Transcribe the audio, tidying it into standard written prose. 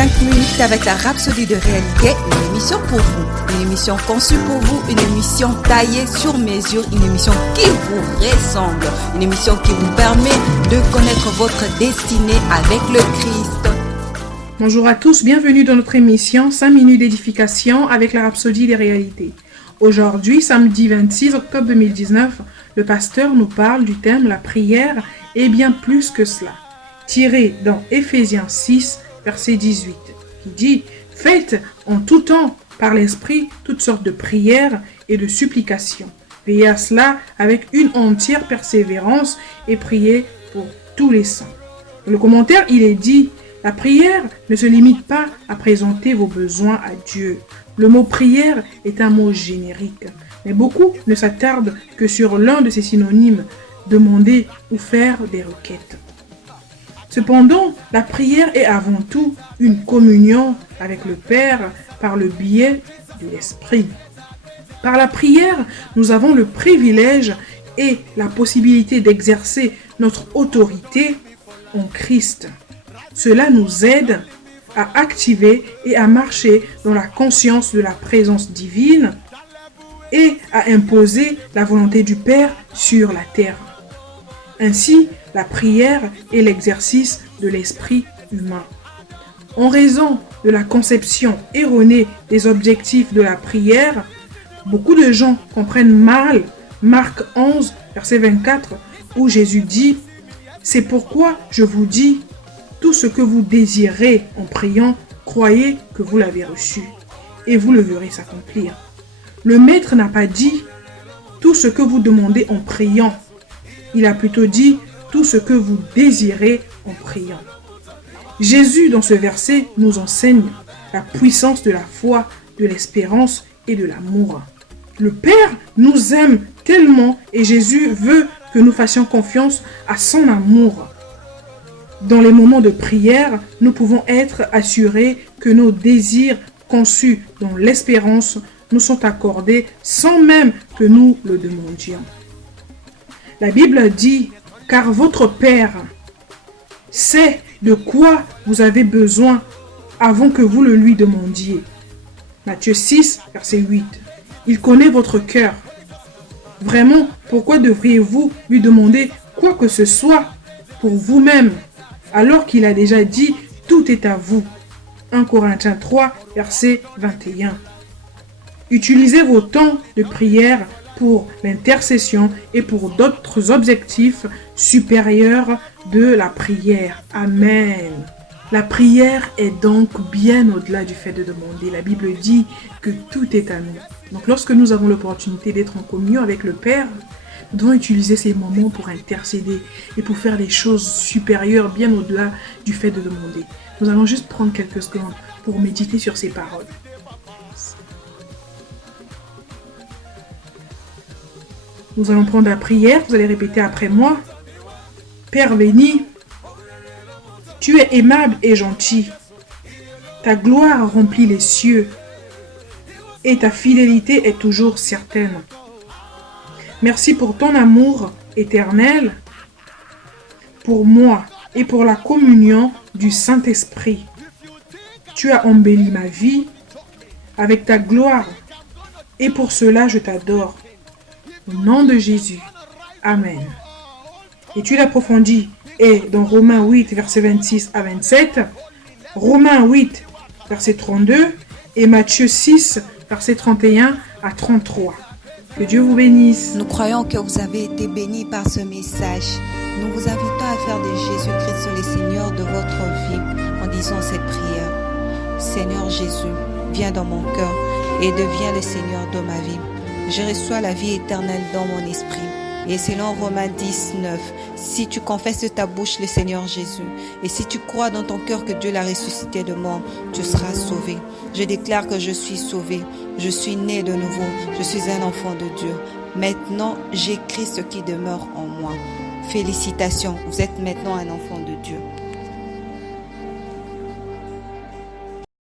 5 minutes avec la Rhapsodie de réalité, une émission pour vous, une émission conçue pour vous, une émission taillée sur mesure, une émission qui vous ressemble, une émission qui vous permet de connaître votre destinée avec le Christ. Bonjour à tous, bienvenue dans notre émission 5 minutes d'édification avec la Rhapsodie des réalités. Aujourd'hui, samedi 26 octobre 2019, le pasteur nous parle du thème la prière et bien plus que cela, tiré dans Éphésiens 6, verset 18, qui dit « Faites en tout temps par l'Esprit toutes sortes de prières et de supplications. Veillez à cela avec une entière persévérance et priez pour tous les saints. » Dans le commentaire, il est dit « La prière ne se limite pas à présenter vos besoins à Dieu. Le mot prière est un mot générique, mais beaucoup ne s'attardent que sur l'un de ses synonymes, demander ou faire des requêtes. Cependant, la prière est avant tout une communion avec le Père par le biais de l'Esprit. Par la prière, nous avons le privilège et la possibilité d'exercer notre autorité en Christ. Cela nous aide à activer et à marcher dans la conscience de la présence divine et à imposer la volonté du Père sur la terre. Ainsi, la prière est l'exercice de l'esprit humain. En raison de la conception erronée des objectifs de la prière, beaucoup de gens comprennent mal Marc 11, verset 24, où Jésus dit « C'est pourquoi je vous dis, tout ce que vous désirez en priant, croyez que vous l'avez reçu, et vous le verrez s'accomplir. » Le Maître n'a pas dit « tout ce que vous demandez en priant », il a plutôt dit « tout ce que vous désirez en priant ». Jésus, dans ce verset, nous enseigne la puissance de la foi, de l'espérance et de l'amour. Le Père nous aime tellement et Jésus veut que nous fassions confiance à son amour. Dans les moments de prière, nous pouvons être assurés que nos désirs conçus dans l'espérance nous sont accordés sans même que nous le demandions. La Bible dit « Car votre Père sait de quoi vous avez besoin avant que vous le lui demandiez. » Matthieu 6, verset 8. Il connaît votre cœur. Vraiment, pourquoi devriez-vous lui demander quoi que ce soit pour vous-même alors qu'il a déjà dit « Tout est à vous » 1 Corinthiens 3, verset 21. Utilisez vos temps de prière pour l'intercession et pour d'autres objectifs supérieurs de la prière. Amen. La prière est donc bien au-delà du fait de demander. La Bible dit que tout est à nous. Donc lorsque nous avons l'opportunité d'être en communion avec le Père, nous devons utiliser ces moments pour intercéder et pour faire des choses supérieures bien au-delà du fait de demander. Nous allons juste prendre quelques secondes pour méditer sur ces paroles. Nous allons prendre la prière, vous allez répéter après moi. Père béni, tu es aimable et gentil. Ta gloire remplit les cieux et ta fidélité est toujours certaine. Merci pour ton amour éternel pour moi et pour la communion du Saint-Esprit. Tu as embelli ma vie avec ta gloire et pour cela je t'adore. Au nom de Jésus. Amen. Étude approfondie est dans Romains 8, verset 26 à 27, Romains 8, verset 32 et Matthieu 6, verset 31 à 33. Que Dieu vous bénisse. Nous croyons que vous avez été bénis par ce message. Nous vous invitons à faire de Jésus-Christ le Seigneur de votre vie en disant cette prière. Seigneur Jésus, viens dans mon cœur et deviens le Seigneur de ma vie. Je reçois la vie éternelle dans mon esprit. Et selon Romains 10, 9, si tu confesses de ta bouche le Seigneur Jésus, et si tu crois dans ton cœur que Dieu l'a ressuscité de mort, tu seras sauvé. Je déclare que je suis sauvé, je suis né de nouveau, je suis un enfant de Dieu. Maintenant, j'ai Christ qui demeure en moi. Félicitations, vous êtes maintenant un enfant de Dieu.